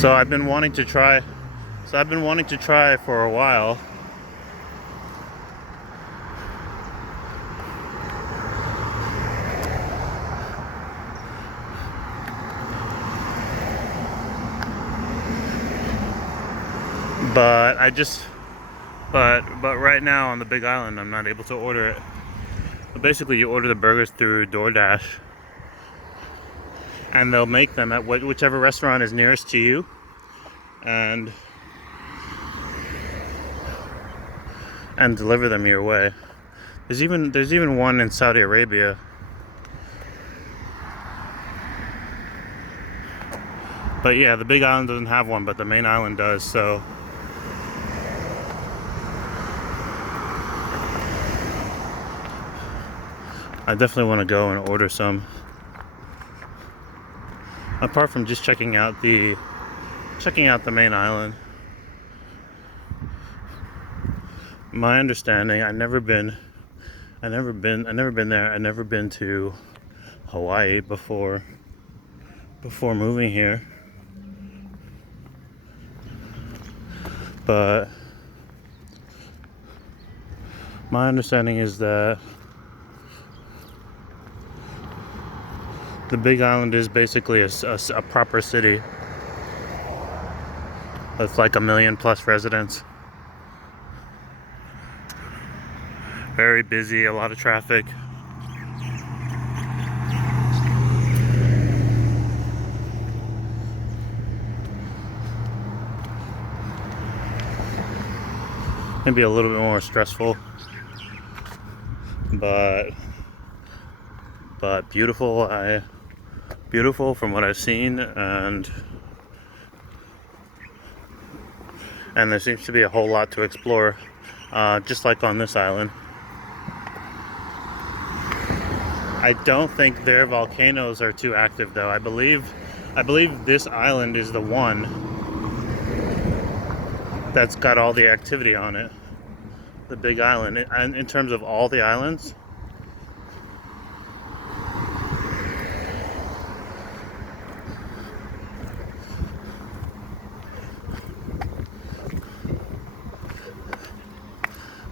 So I've been wanting to try. For a while. But right now on the Big Island, I'm not able to order it. But basically, you order the burgers through DoorDash, and they'll make them at whichever restaurant is nearest to you, and deliver them your way. There's even one in Saudi Arabia. But yeah, the Big Island doesn't have one, but the main island does, so I definitely want to go and order some. Apart from just checking out the main island. My understanding, I've never been there. I've never been to Hawaii before moving here. But my understanding is that the Big Island is basically a proper city with like 1 million plus residents. Very busy, a lot of traffic. Maybe a little bit more stressful, but beautiful. Beautiful from what I've seen, and there seems to be a whole lot to explore, just like on this island. I don't think their volcanoes are too active, though. I believe this island is the one that's got all the activity on it. The Big Island, and in terms of all the islands.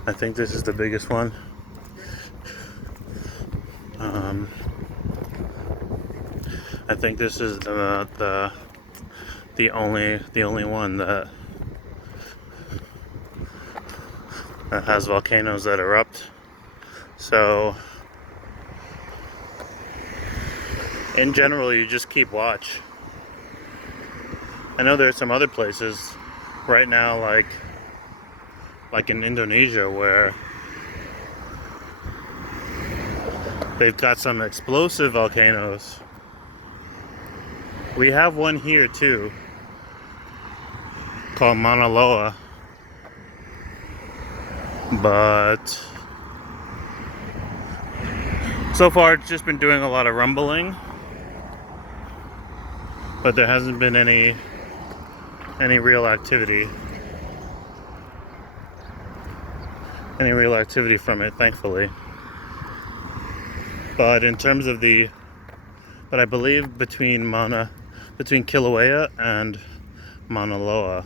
I think this is the biggest one. I think this is the only one that has volcanoes that erupt. So in general, you just keep watch. I know there are some other places right now, like in Indonesia, where they've got some explosive volcanoes. We have one here too, called Mauna Loa, but so far it's just been doing a lot of rumbling, but there hasn't been any real activity. From it, thankfully. But in terms of I believe between Kilauea and Mauna Loa,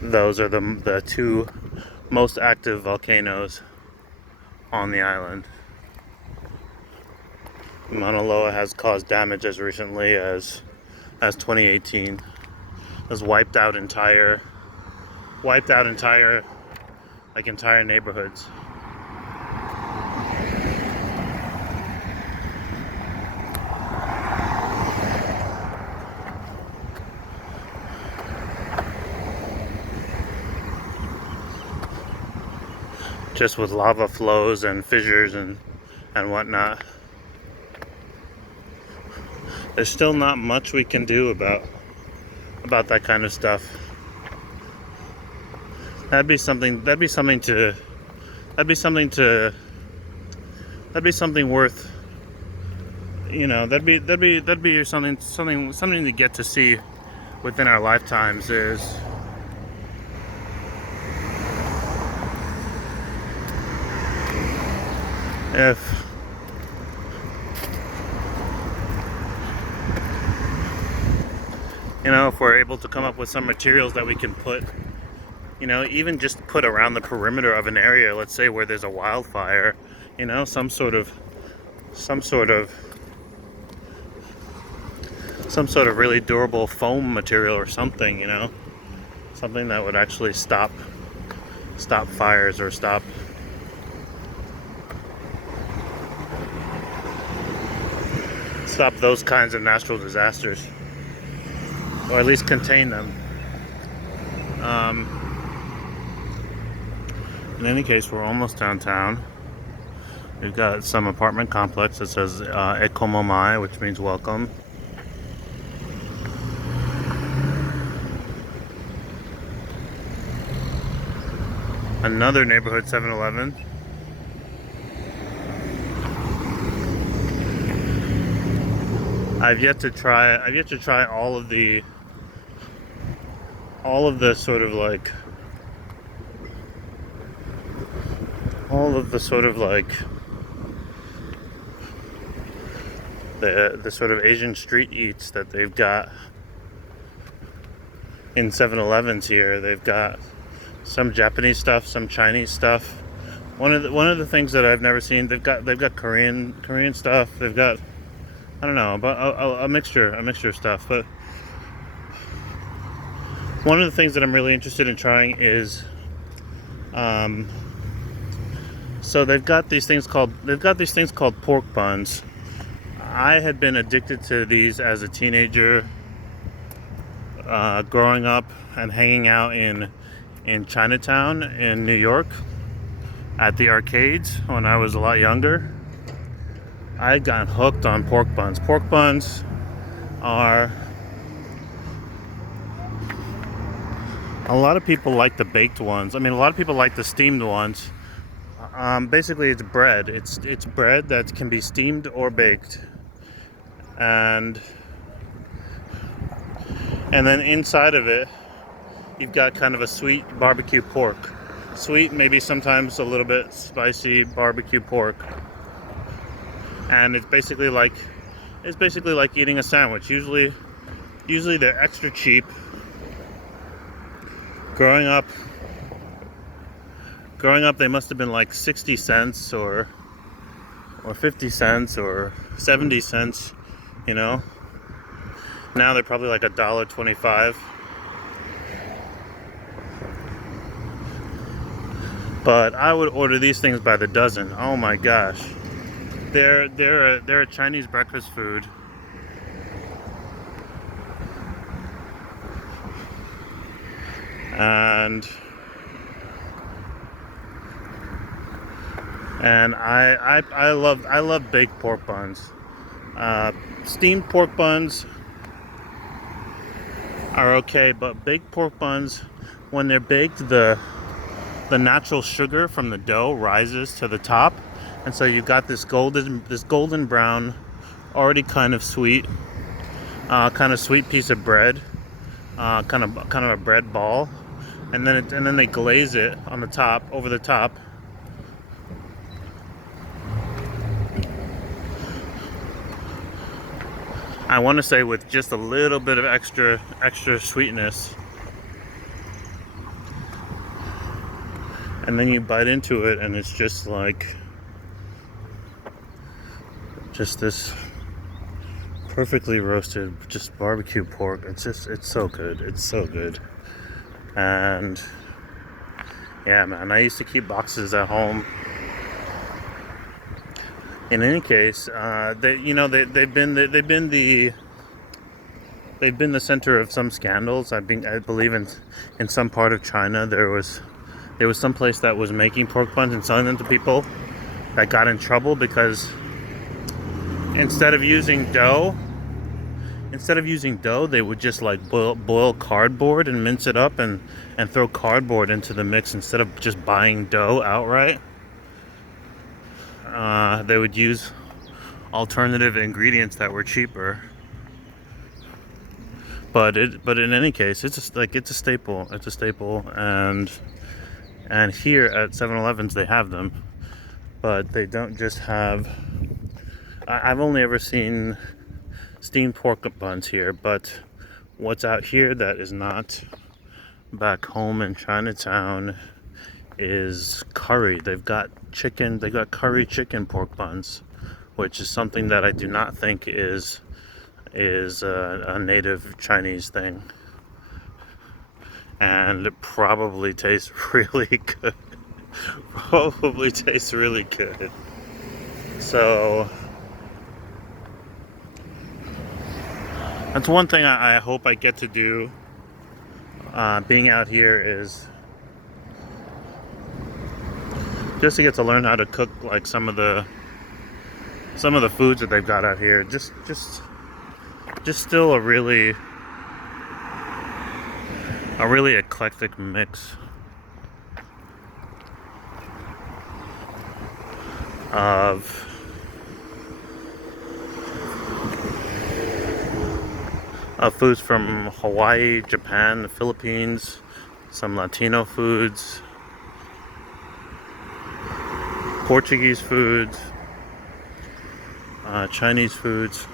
those are the two most active volcanoes on the island. Mauna Loa has caused damage as recently as 2018. Has wiped out entire neighborhoods. Just with lava flows and fissures and whatnot. There's still not much we can do about that kind of stuff. That'd be something worth, that'd be something to get to see within our lifetimes, is You know, if we're able to come up with some materials that we can put, you know, even just put around the perimeter of an area, let's say where there's a wildfire, you know, some sort of really durable foam material or something, you know, something that would actually stop fires or stop those kinds of natural disasters, or at least contain them. In any case, we're almost downtown. We've got some apartment complex that says Ekomomai, which means welcome. Another neighborhood 7-Eleven. I've yet to try all of the sort of like the sort of Asian street eats that they've got in 7-Elevens here. They've got some Japanese stuff, some Chinese stuff. One of the things that I've never seen, they've got Korean stuff. They've got, I don't know, but a mixture of stuff. But one of the things that I'm really interested in trying is, so they've got these things called pork buns. I had been addicted to these as a teenager, growing up and hanging out in Chinatown in New York at the arcades when I was a lot younger. I got hooked on pork buns. Pork buns are, a lot of people like the baked ones. I mean, a lot of people like the steamed ones. Basically, it's bread. It's bread that can be steamed or baked, and then inside of it, you've got kind of a sweet barbecue pork. Sweet, maybe sometimes a little bit spicy barbecue pork. And it's basically like eating a sandwich. Usually they're extra cheap. Growing up, they must have been like 60 cents or 50 cents or 70 cents, you know. Now they're probably like $1.25. But I would order these things by the dozen. Oh my gosh. They're a Chinese breakfast food. And I love baked pork buns. Steamed pork buns are okay, but baked pork buns, when they're baked, the natural sugar from the dough rises to the top, and so you've got this golden brown, already kind of sweet piece of bread, kind of a bread ball, and then they glaze it on the top, over the top. I want to say with just a little bit of extra sweetness. And then you bite into it, and it's just like, just this perfectly roasted, just barbecue pork. It's so good. It's so good. And yeah, man, I used to keep boxes at home. In any case, they've been the center of some scandals. I believe in some part of China there was some place that was making pork buns and selling them to people that got in trouble because instead of using dough, they would just like boil cardboard and mince it up and throw cardboard into the mix instead of just buying dough outright. They would use alternative ingredients that were cheaper. But in any case, it's a staple. It's a staple, and here at 7-Elevens they have them, but they don't just have. I've only ever seen steamed pork buns here, but what's out here that is not back home in Chinatown is curry. They've got chicken, they got curry chicken pork buns, which is something that I do not think is a native Chinese thing. And it probably tastes really good. Probably tastes really good. So that's one thing I hope I get to do being out here, is just to get to learn how to cook like some of the foods that they've got out here. Just still a really eclectic mix of foods from Hawaii, Japan, the Philippines, some Latino foods, Portuguese foods, Chinese foods.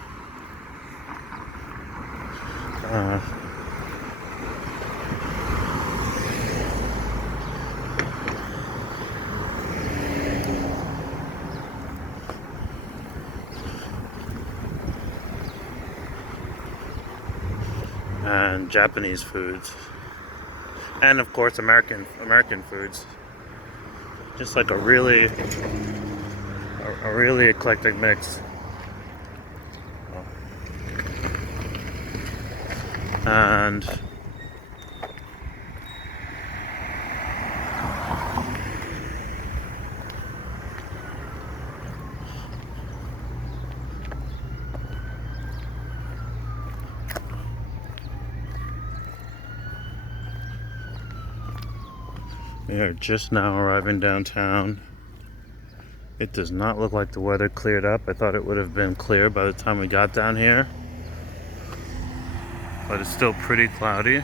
And Japanese foods, and of course American foods. Just like a really eclectic mix. And we are just now arriving downtown. It does not look like the weather cleared up. I thought it would have been clear by the time we got down here, but it's still pretty cloudy.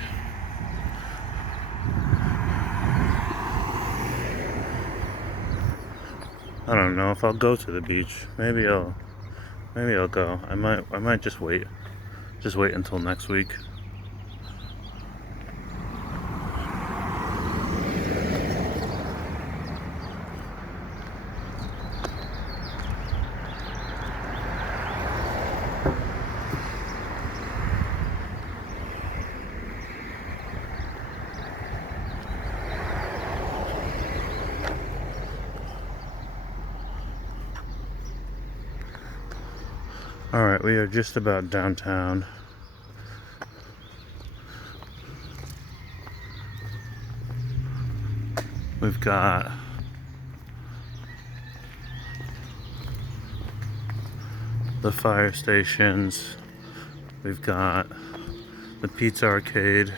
I don't know if I'll go to the beach. Maybe I'll go. I might just wait until next week. Alright, we are just about downtown. We've got the fire stations. We've got the pizza arcade.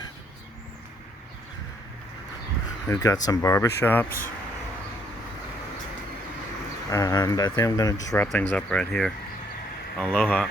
We've got some barbershops. And I think I'm gonna just wrap things up right here. Aloha.